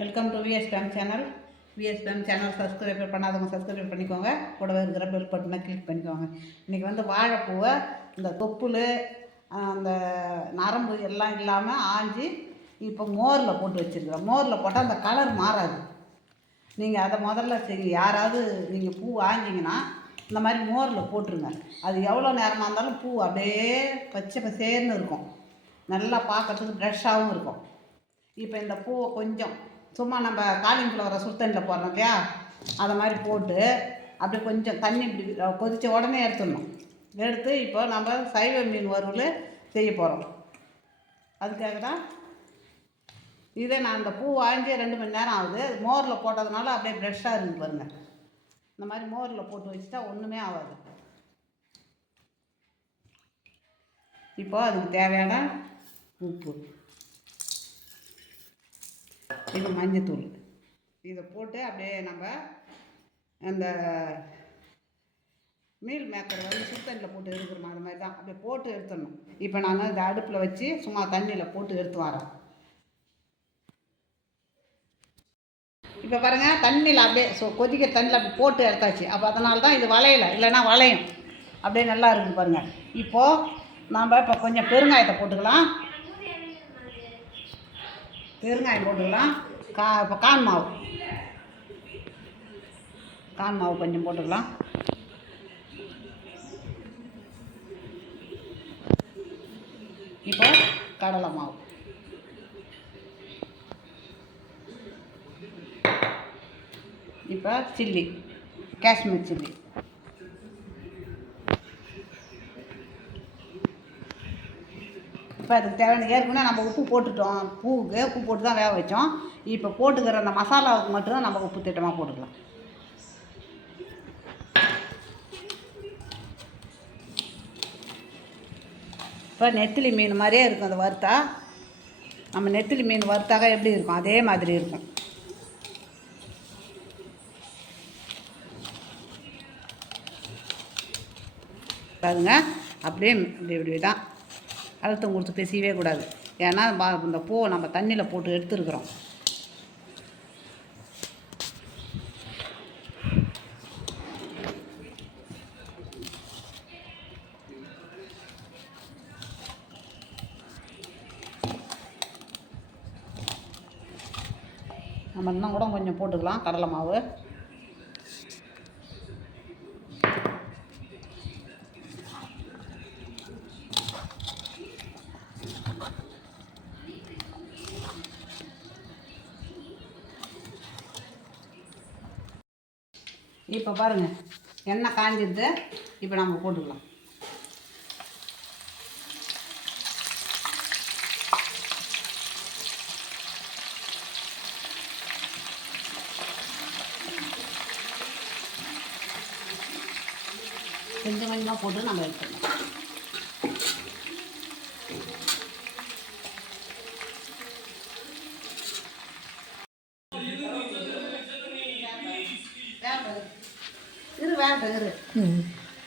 Welcome to VSPM channel. VSPM channel subscribe பண்ணாதவங்க subscribe பண்ணிக்கோங்க. கூடவே இருக்கிற பெல் பட்டனை கிளிக் பண்ணிக்கோங்க. இன்றைக்கி வந்து வாழைப்பூவை இந்த தொப்புள் அந்த நரம்பு எல்லாம் இல்லாமல் ஆஞ்சி இப்போ மோரில் போட்டு வச்சுருக்கிறோம். மோரில் போட்டால் அந்த கலர் மாறாது. நீங்கள் அதை முதல்ல செய்ய யாராவது நீங்கள் பூ ஆஞ்சிங்கன்னா இந்த மாதிரி மோரில் போட்டுருங்க. அது எவ்வளோ நேரமாக இருந்தாலும் பூ அப்படியே பச்சை பசேர்னு இருக்கும். நல்லா பார்க்குறதுக்கு ஃப்ரெஷ்ஷாகவும் இருக்கும். இப்போ இந்த பூவை கொஞ்சம் சும்மா நம்ம காலிஃப்ளவரை சுத்தண்ணில் போடுறோம் இல்லையா, அதை மாதிரி போட்டு அப்படி கொஞ்சம் தண்ணி இப்படி கொதித்த உடனே எடுத்துடணும். எடுத்து இப்போ நம்ம சைவ மீன் வறுவல் செய்ய போகிறோம். அதுக்காக தான் இதே நான் இந்த பூ வாங்கி 2 மணி நேரம் ஆகுது. மோரில் போட்டதுனால அப்படியே ஃப்ரெஷ்ஷாக இருக்குது பாருங்கள். இந்த மாதிரி மோரில் போட்டு வச்சுட்டா ஒன்றுமே ஆகாது. இப்போ அதுக்கு தேவையான உப்பு, இது மஞ்சத்தூள், இதை போட்டு அப்படியே நம்ம அந்த மீல் மேக்கர் வந்து சுத்தண்ணில் போட்டு எடுக்கிறோம். அது மாதிரி தான் அப்படியே போட்டு எடுத்துடணும். இப்போ நான் இந்த அடுப்பில் வச்சு சும்மா தண்ணியில் போட்டு எடுத்து வரேன். இப்போ பாருங்கள், தண்ணியில் அப்படியே கொதிக்கிற தண்ணியில் அப்படி போட்டு எடுத்தாச்சு. அப்போ அதனால தான் இது வளையலை, இல்லைன்னா வளையும். அப்படியே நல்லா இருக்குது பாருங்கள். இப்போது நாம் இப்போ கொஞ்சம் பெருங்காயத்தை போட்டுக்கலாம். பெருங்காயம் போட்டுக்கலாம். இப்போ கான் மாவு கொஞ்சம் போட்டுக்கலாம். இப்போ கடலை மாவு, இப்போ சில்லி, காஷ்மீர் சில்லி, இப்போ அதுக்கு தேவையான ஏற்கனவே நம்ம உப்பு போட்டுட்டோம். பூவுக்கு உப்பு போட்டு தான் வேக வச்சோம். இப்போ போட்டுக்கிற அந்த மசாலாவுக்கு மட்டும்தான் நம்ம உப்பு திட்டமாக போட்டுக்கலாம். இப்போ நெத்திலி மீன் மாதிரியே இருக்கும். அது வறுத்தா நம்ம நெத்திலி மீன் வறுத்தாக எப்படி இருக்கும் அதே மாதிரி இருக்கும். பாருங்க, அப்படியே இப்படி தான் அழுத்தம் கொடுத்து பேசவே கூடாது. ஏன்னா இந்த பூவை நம்ம தண்ணியில் போட்டு எடுத்துருக்குறோம். நம்ம இன்னும் கூட கொஞ்சம் போட்டுக்கலாம் கடலை மாவு. இப்போ பாருங்கள், எண்ணெய் காஞ்சிடுது. இப்போ நம்ம போட்டுக்கலாம். கொஞ்சம் கொஞ்சமாக போட்டு நம்ம எடுத்துக்கலாம்.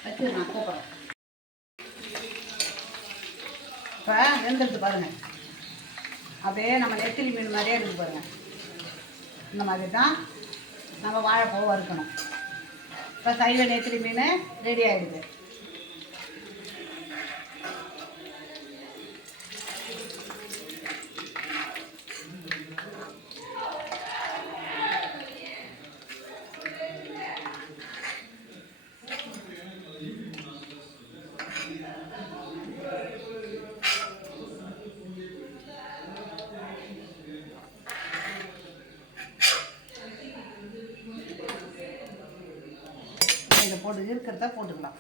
வச்சு நான் கூப்பிட்றேன். இப்போ வெந்துடுத்து பாருங்கள். அப்படியே நம்ம நெத்திலி மீன் மாதிரியே இருக்குது பாருங்கள். இந்த மாதிரி தான் நம்ம வாழைப்பூ வறுக்கணும். இப்போ சைவ நெத்திலி மீன் ரெடி ஆகிடுது. இதை போட்டு இருக்கிறத போட்டுக்கலாம்.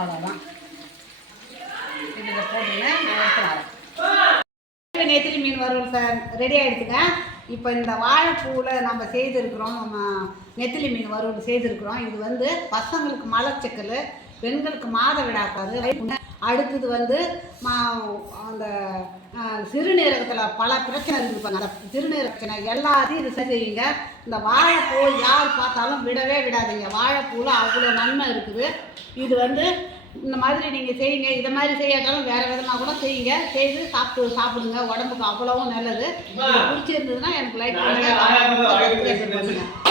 அவ்வளோதான். இதில் போட்டுங்க, நான் எடுத்து வரேன். நெத்திலி மீன் வறுவல் ரெடி ஆகிடுச்சுங்க. இப்போ இந்த வாழைப்பூவில் நம்ம செய்திருக்கிறோம், நம்ம நெத்திலி மீன் வறுவல் செய்திருக்கிறோம். இது வந்து பசங்களுக்கு மலச்சிக்கல், பெண்களுக்கு மாதவிடாக்காது. அடுத்தது வந்து அந்த சிறுநீரகத்தில் பல பிரச்சனை இருப்பாங்க. அந்த சிறுநீரக பிரச்சனை எல்லாத்தையும் இது செய்யுங்க. இந்த வாழைப்பூ யார் பார்த்தாலும் விடவே விடாதீங்க. வாழைப்பூவில் அவ்வளோ நன்மை இருக்குது. இது வந்து இந்த மாதிரி நீங்கள் செய்யுங்க. இதை மாதிரி செய்யாட்டாலும் வேறு விதமாக கூட செய்யுங்க. செய்து சாப்பிடுங்க. உடம்புக்கு அவ்வளவும் நல்லது. பிடிச்சிருந்ததுன்னா எனக்கு லைக் பண்ணுங்கள், பண்ணுங்கள்.